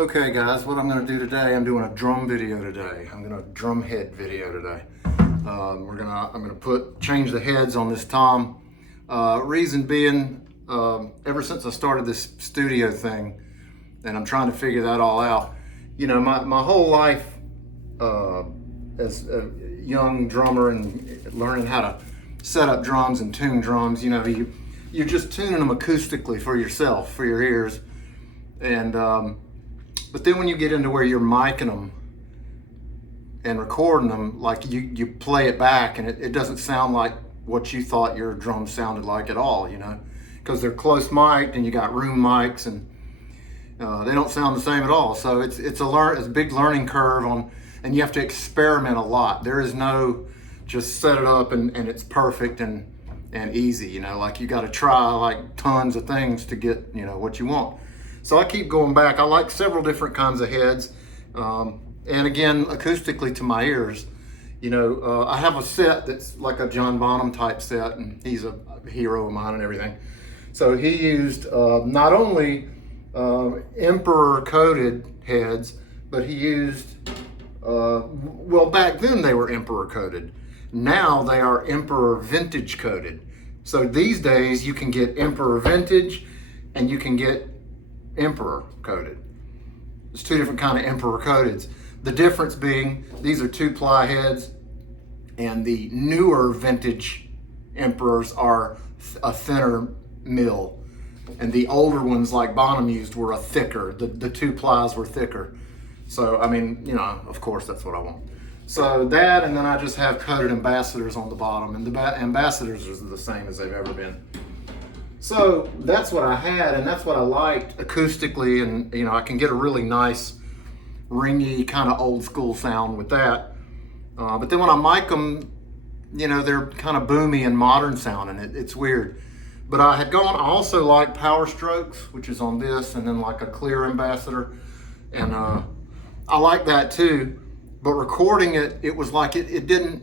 Okay guys, what I'm going to do today, I'm doing a drum video today. I'm going to drum head video today. I'm going to change the heads on this tom. Reason being, ever since I started this studio thing, and I'm trying to figure that all out. You know, my whole life as a young drummer and learning how to set up drums and tune drums, you know, you're just tuning them acoustically for yourself, for your ears, and but then when you get into where you're micing them and recording them, like you play it back and it doesn't sound like what you thought your drums sounded like at all, you know, because they're close mic'd and you got room mics and they don't sound the same at all. So it's a big learning curve and you have to experiment a lot. There is no just set it up and it's perfect and easy, you know, like you got to try like tons of things to get, you know, what you want. So I keep going back. I like several different kinds of heads. And again, acoustically to my ears, you know, I have a set that's like a John Bonham type set, and he's a hero of mine and everything. So he used not only Emperor coated heads, but he used, well, back then they were Emperor coated. Now they are Emperor vintage coated. So these days you can get Emperor vintage and you can get Emperor coated. There's two different kind of Emperor coateds. The difference being these are 2-ply heads, and the newer vintage Emperors are a thinner mill, and the older ones like Bonham used were a thicker. The 2-plies were thicker. So I mean, you know, of course that's what I want. So that, and then I just have coated ambassadors on the bottom, and the ambassadors are the same as they've ever been. So that's what I had, and that's what I liked acoustically, and you know, I can get a really nice ringy kind of old school sound with that. But then when I mic them, you know, they're kind of boomy and modern sounding. It's weird. But I also like Power Strokes, which is on this, and then like a clear ambassador, and I like that too. But recording it was like it didn't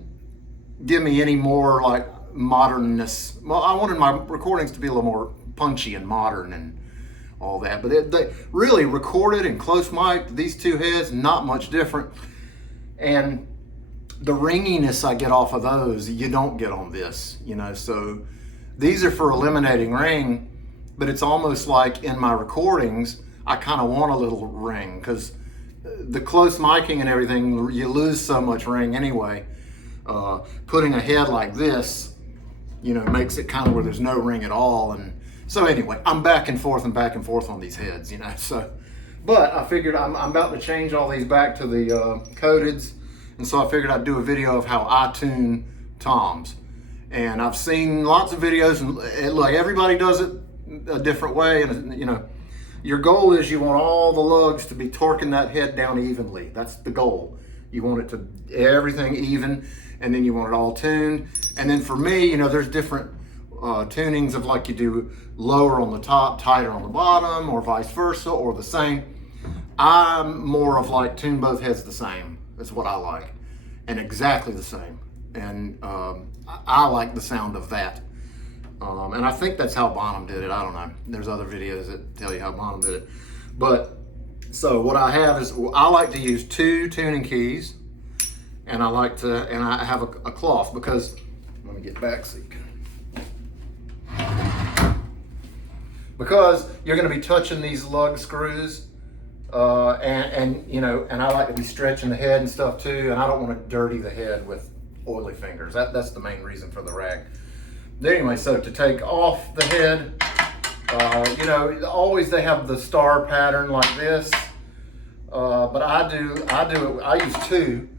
give me any more like modernness. Well, I wanted my recordings to be a little more punchy and modern and all that, but they really recorded and close mic, these two heads, not much different. And the ringiness I get off of those, you don't get on this, you know. So these are for eliminating ring, but it's almost like in my recordings, I kind of want a little ring, because the close miking and everything, you lose so much ring anyway. Putting a head like this, you know, makes it kind of where there's no ring at all. And so anyway, I'm back and forth on these heads, you know. So, but I figured I'm about to change all these back to the coateds, and so I figured I'd do a video of how I tune toms. And I've seen lots of videos, and like everybody does it a different way. And you know, your goal is you want all the lugs to be torquing that head down evenly. That's the goal. You want it to everything even, and then you want it all tuned. And then for me, you know, there's different tunings of like you do lower on the top, tighter on the bottom, or vice versa, or the same. I'm more of like tune both heads the same. That's what I like, and exactly the same. And I like the sound of that. And I think that's how Bonham did it. I don't know. There's other videos that tell you how Bonham did it. But so what I have is, I like to use 2 tuning keys, and I have a cloth, because let me get back so you can. Because you're going to be touching these lug screws, and you know, and I like to be stretching the head and stuff too, and I don't want to dirty the head with oily fingers. That's the main reason for the rag. But anyway, so to take off the head, you know, always they have the star pattern like this, but I use 2.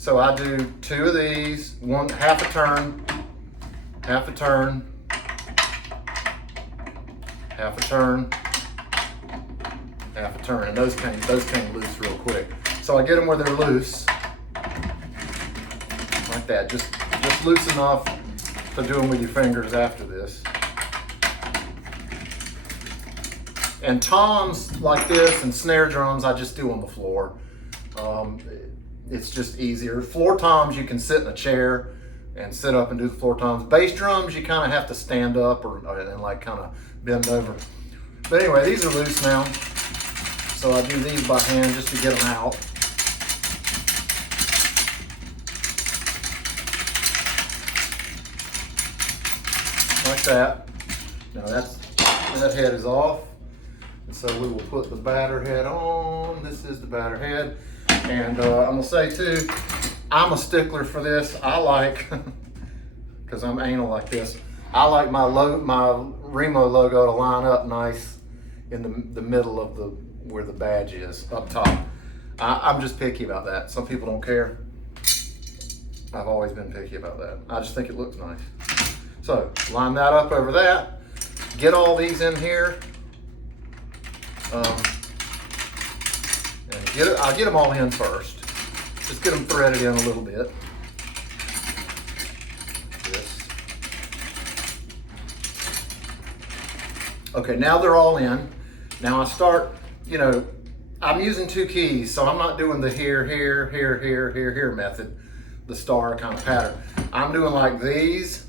So I do 2 of these, half a turn, half a turn, half a turn, half a turn, and those came loose real quick. So I get them where they're loose, like that, just loose enough to do them with your fingers after this. And toms like this and snare drums, I just do on the floor. It's just easier. Floor toms, you can sit in a chair and sit up and do the floor toms. Bass drums, you kind of have to stand up and like kind of bend over. But anyway, these are loose now. So I do these by hand just to get them out. Like that. Now that head is off. And so we will put the batter head on. This is the batter head. And I'm gonna say too, I'm a stickler for this. I like, because I'm anal like this, I like my Remo logo to line up nice in the middle of where the badge is, up top. I'm just picky about that. Some people don't care. I've always been picky about that. I just think it looks nice. So line that up over that. Get all these in here. And I'll get them all in first. Just get them threaded in a little bit. Okay, now they're all in. Now I start, I'm using 2 keys, so I'm not doing the here, here, here, here, here, here method, the star kind of pattern. I'm doing like these,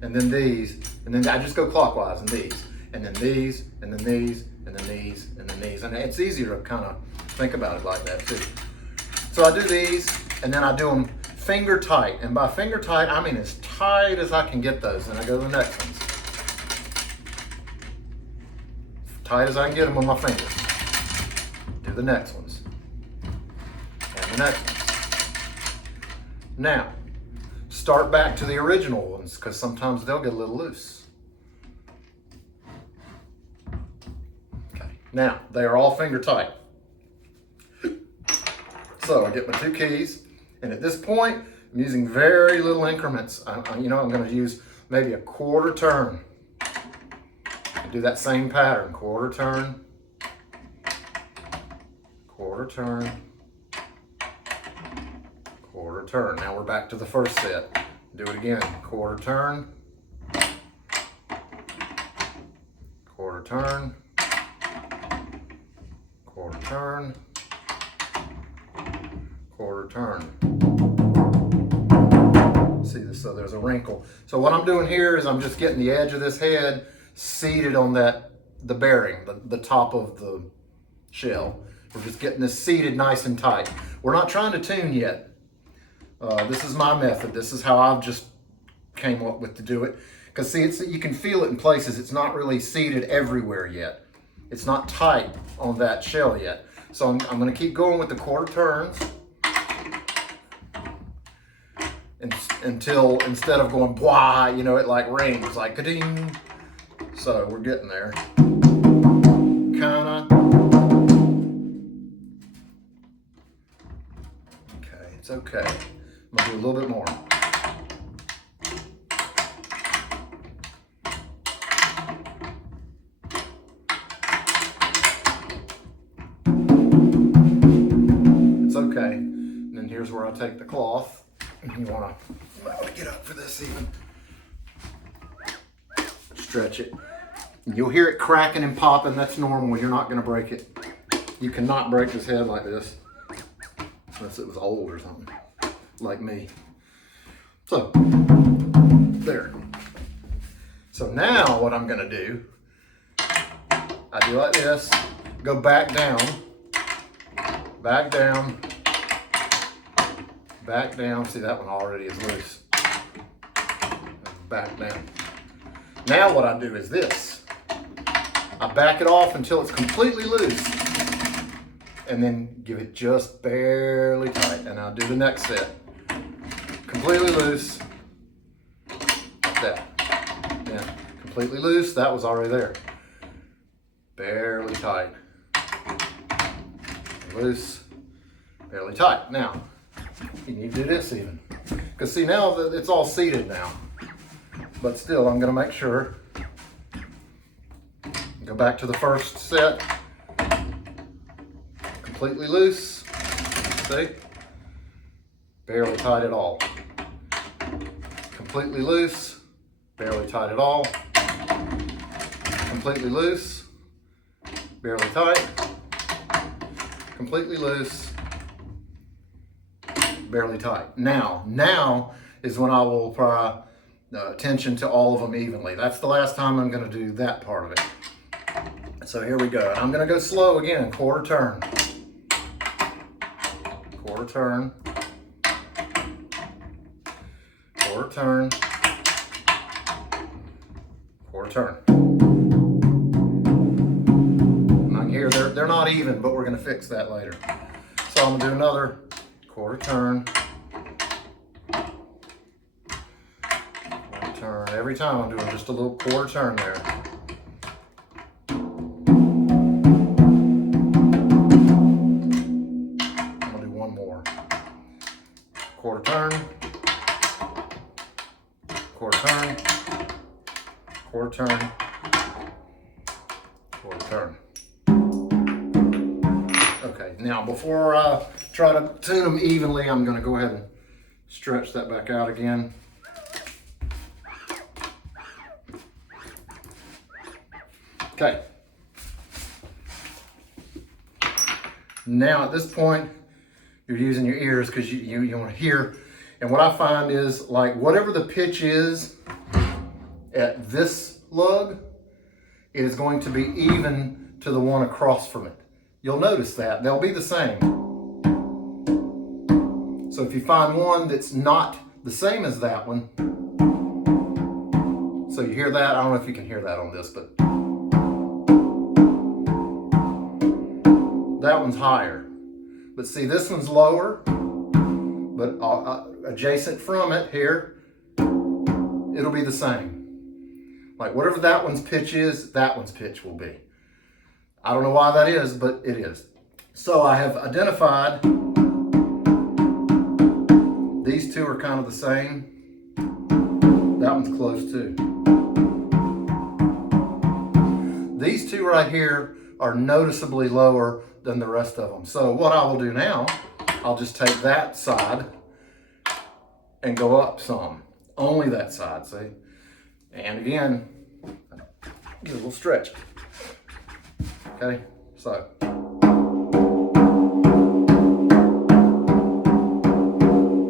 and then these, and then I just go clockwise, and these, and then these, and then these, and then these, and then these. And it's easier to kind of think about it like that too. So I do these, and then I do them finger tight. And by finger tight, I mean as tight as I can get those. And I go to the next ones. Tight as I can get them with my fingers. Do the next ones. And the next ones. Now, start back to the original ones, because sometimes they'll get a little loose. Okay, now they are all finger tight. So I get my 2 keys, and at this point, I'm using very little increments. I'm going to use maybe a quarter turn. Do that same pattern, quarter turn, quarter turn, quarter turn. Now we're back to the first set. Do it again, quarter turn, quarter turn, quarter turn, quarter turn. See this, so there's a wrinkle. So what I'm doing here is I'm just getting the edge of this head seated on the bearing, the top of the shell. We're just getting this seated nice and tight. We're not trying to tune yet. This is my method. This is how I've just came up with to do it. Because see, you can feel it in places. It's not really seated everywhere yet. It's not tight on that shell yet. So I'm going to keep going with the quarter turns until instead of going blah, it like rings, like ka-ding. So we're getting there. Kinda. Okay, it's okay. I'm gonna do a little bit more. It's okay. And then here's where I take the cloth. You wanna get up for this even. Stretch it. You'll hear it cracking and popping. That's normal. You're not going to break it. You cannot break this head like this unless it was old or something like me. So there. So now what I'm going to do, I do like this, go back down, back down, back down. See, that one already is loose. Back down. Now what I do is this. I back it off until it's completely loose, and then give it just barely tight. And I'll do the next set. Completely loose. Like that. Yeah, completely loose. That was already there. Barely tight. Loose. Barely tight. Now, you need to do this even. Because see, now that it's all seated now. But still, I'm going to make sure. Go back to the first set. Completely loose. See? Barely tight at all. Completely loose. Barely tight at all. Completely loose. Barely tight. Completely loose. Barely tight. Now is when I will apply attention to all of them evenly. That's the last time I'm going to do that part of it. So here we go. I'm gonna go slow again, quarter turn. Quarter turn. Quarter turn. Quarter turn. And I can hear they're not even, but we're gonna fix that later. So I'm gonna do another quarter turn. Quarter turn. Every time I'm doing just a little quarter turn there. I'm gonna do one more. Quarter turn. Quarter turn. Quarter turn. Quarter turn. Okay, now before I try to tune them evenly, I'm going to go ahead and stretch that back out again. Okay. Now at this point, you're using your ears because you want to hear. And what I find is, like, whatever the pitch is at this lug, it is going to be even to the one across from it. You'll notice that. They'll be the same. So if you find one that's not the same as that one, so you hear that, I don't know if you can hear that on this, but that one's higher. But see, this one's lower, but adjacent from it here, it'll be the same. Like whatever that one's pitch is, that one's pitch will be. I don't know why that is, but it is. So I have identified these two are kind of the same. That one's close too. These two right here are noticeably lower than the rest of them. So what I will do now, I'll just take that side and go up some. Only that side, see? And again, get a little stretch. Okay, so.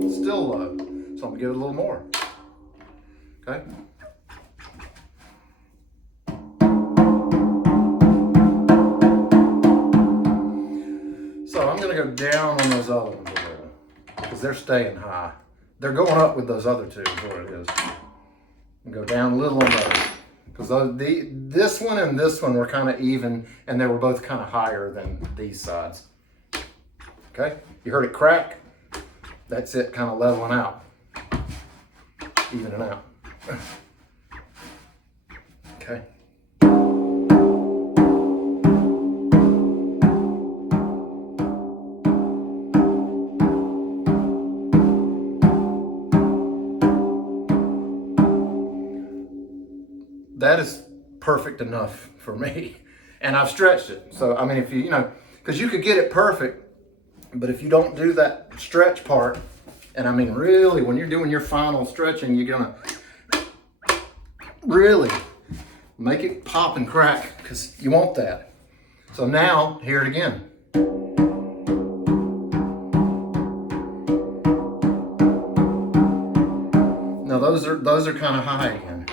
Still low, so I'm gonna give it a little more. Okay. So I'm gonna go down on those other ones a little because they're staying high. They're going up with those other two is what it is. And go down a little on those. Because this one and this one were kind of even, and they were both kind of higher than these sides. Okay, you heard it crack? That's it, kind of leveling out, evening out. Okay. That is perfect enough for me. And I've stretched it. So, I mean, if you know, because you could get it perfect, but if you don't do that stretch part, and I mean, really, when you're doing your final stretching, you're gonna really make it pop and crack because you want that. So now, hear it again. Now those are kind of high again.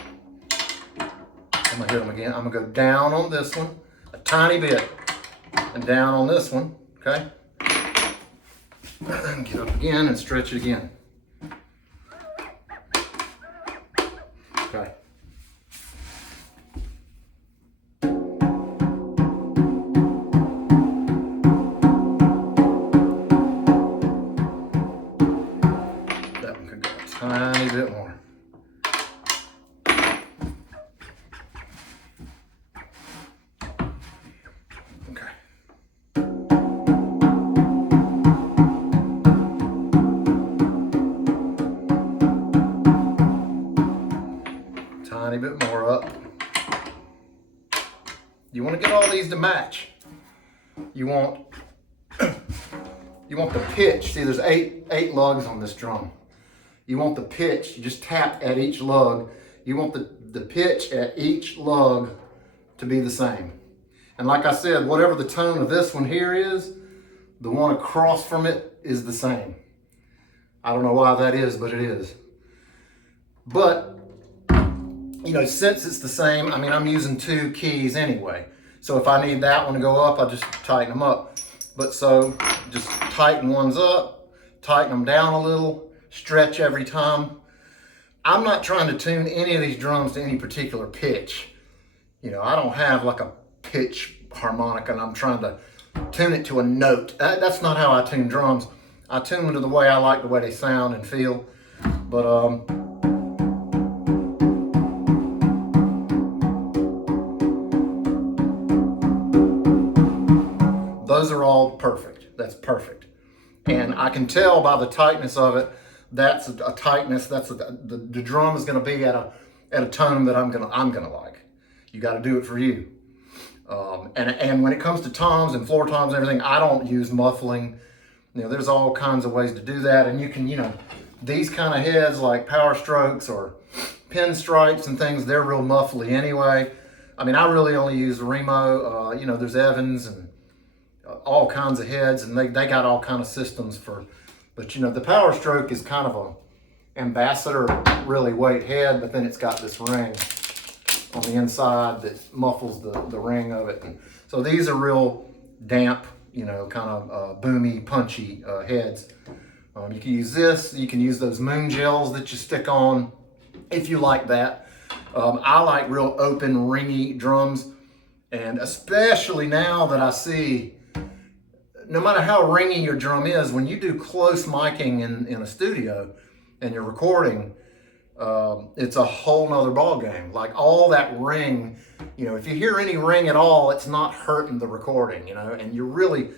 I'm gonna hit them again. I'm gonna go down on this one a tiny bit and down on this one, okay? And get up again and stretch it again. Okay. That one could go a tiny bit more. Tiny bit more up. You want to get all these to match. You want the pitch. See, there's eight lugs on this drum. You want the pitch. You just tap at each lug. You want the pitch at each lug to be the same. And like I said, whatever the tone of this one here is, the one across from it is the same. I don't know why that is, but it is. But you know, since it's the same, I mean, I'm using two keys anyway. So if I need that one to go up, I just tighten them up. But so just tighten ones up, tighten them down a little, stretch every time. I'm not trying to tune any of these drums to any particular pitch. You know, I don't have like a pitch harmonica and I'm trying to tune it to a note. That's not how I tune drums. I tune them to the way I like the way they sound and feel. But those are all perfect. That's perfect. And I can tell by the tightness of it, that's a tightness, the drum is going to be at a tone that I'm gonna like. You got to do it for you. And when it comes to toms and floor toms and everything, I don't use muffling. You know, there's all kinds of ways to do that. And you can, you know, these kind of heads like Power Strokes or Pinstripes and things, they're real muffly anyway. I mean, I really only use Remo. You know, there's Evans and all kinds of heads, and they got all kind of systems for, but you know, the Power Stroke is kind of a ambassador really weight head, but then it's got this ring on the inside that muffles the ring of it. And so these are real damp, you know, kind of boomy, punchy heads. You can use this, you can use those moon gels that you stick on if you like that. I like real open, ringy drums, and especially now that I see, no matter how ringy your drum is, when you do close miking in a studio and you're recording, it's a whole nother ball game. Like all that ring, you know, if you hear any ring at all, it's not hurting the recording, you know, and you're really,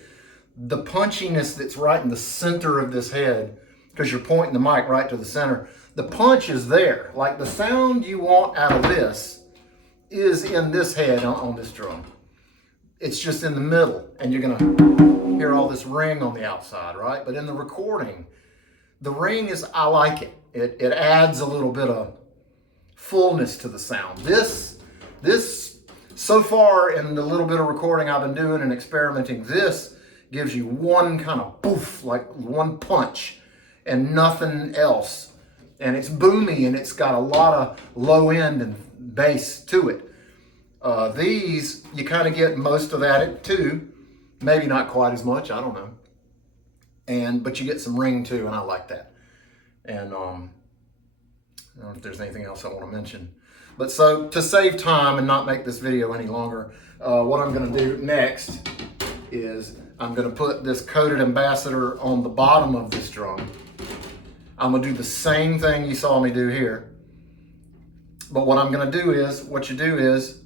the punchiness that's right in the center of this head, because you're pointing the mic right to the center, the punch is there. Like the sound you want out of this is in this head on this drum. It's just in the middle, and you're gonna hear all this ring on the outside, right? But in the recording, the ring is, I like it. It adds a little bit of fullness to the sound. This, so far in the little bit of recording I've been doing and experimenting, this gives you one kind of poof, like one punch and nothing else. And it's boomy and it's got a lot of low end and bass to it. These, you kind of get most of that too. Maybe not quite as much, I don't know. But you get some ring too, and I like that. And I don't know if there's anything else I want to mention. But so to save time and not make this video any longer, what I'm going to do next is I'm going to put this coated ambassador on the bottom of this drum. I'm going to do the same thing you saw me do here. But what I'm going to do is, what you do is,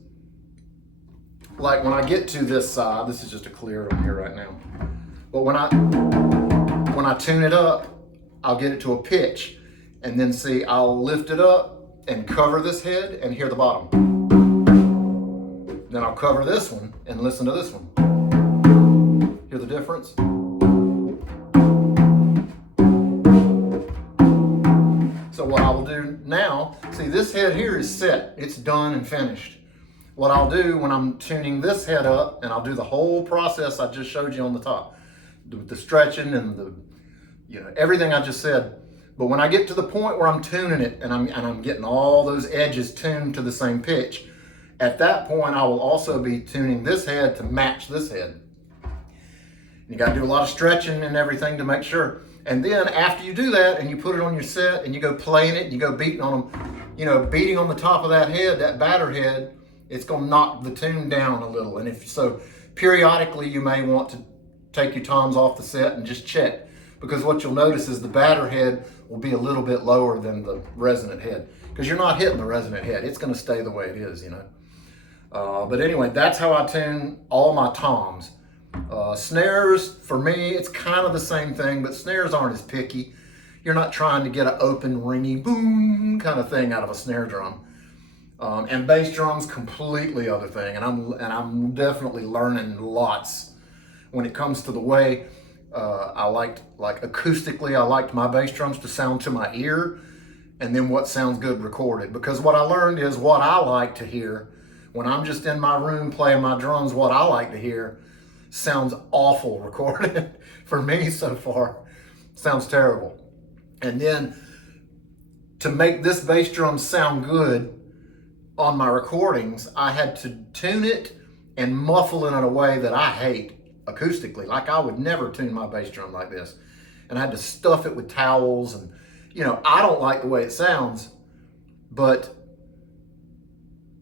like when I get to this side, this is just a clear on here right now. But when I tune it up, I'll get it to a pitch, and then see, I'll lift it up and cover this head and hear the bottom. Then I'll cover this one and listen to this one. Hear the difference? So what I will do now, see this head here is set, it's done and finished. What I'll do when I'm tuning this head up, and I'll do the whole process I just showed you on the top, the stretching and the, you know, everything I just said. But when I get to the point where I'm tuning it and I'm getting all those edges tuned to the same pitch, at that point I will also be tuning this head to match this head. You got to do a lot of stretching and everything to make sure. And then after you do that and you put it on your set and you go playing it, you go beating on them, you know, beating on the top of that head, that batter head, it's going to knock the tune down a little. And if so, periodically you may want to take your toms off the set and just check, because what you'll notice is the batter head will be a little bit lower than the resonant head, because you're not hitting the resonant head. It's going to stay the way it is, you know. But anyway, that's how I tune all my toms. Snares, for me, it's kind of the same thing, but snares aren't as picky. You're not trying to get an open, ringy, boom kind of thing out of a snare drum. And bass drums, completely other thing. And I'm definitely learning lots when it comes to the way I liked, like acoustically, I liked my bass drums to sound to my ear, and then what sounds good recorded. Because what I learned is what I like to hear when I'm just in my room playing my drums, what I like to hear sounds awful recorded. For me so far, sounds terrible. And then to make this bass drum sound good on my recordings, I had to tune it and muffle in a way that I hate acoustically. Like I would never tune my bass drum like this. And I had to stuff it with towels, and you know, I don't like the way it sounds, but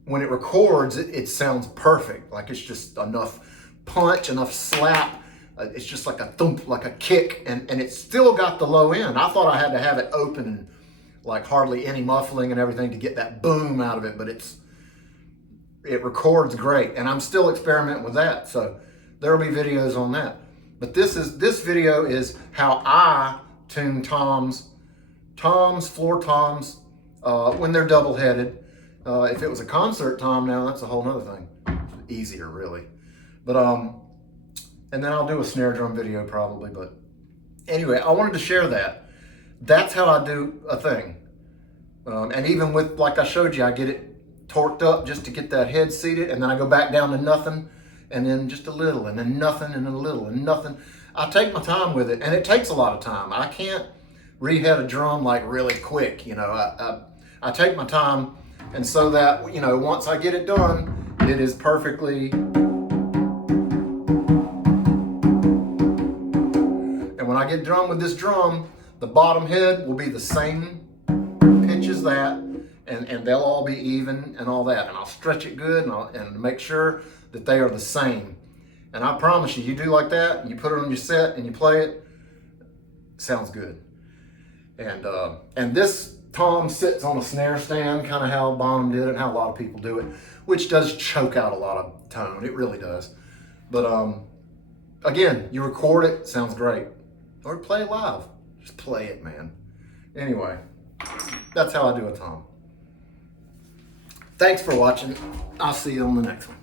when it records, it sounds perfect. Like it's just enough punch, enough slap. It's just like a thump, like a kick, and it's still got the low end. I thought I had to have it open and like hardly any muffling and everything to get that boom out of it, but it records great, and I'm still experimenting with that. So there'll be videos on that. But this video is how I tune toms, floor toms, when they're double-headed. If it was a concert tom now, that's a whole nother thing. Easier, really. But and then I'll do a snare drum video probably. But anyway, I wanted to share that. That's how I do a thing. And even with, like I showed you, I get it torqued up just to get that head seated, and then I go back down to nothing, and then just a little, and then nothing, and a little, and nothing. I take my time with it, and it takes a lot of time. I can't rehead a drum like really quick, you know. I take my time, and so that, you know, once I get it done, it is perfectly. And when I get done with this drum, the bottom head will be the same pitch as that, and they'll all be even and all that. And I'll stretch it good, and make sure that they are the same. And I promise you, you do like that, and you put it on your set, and you play it, sounds good. And this tom sits on a snare stand, kind of how Bonham did it, how a lot of people do it, which does choke out a lot of tone. It really does. But again, you record it, sounds great. Or play it live. Just play it, man. Anyway, that's how I do a tom. Thanks for watching. I'll see you on the next one.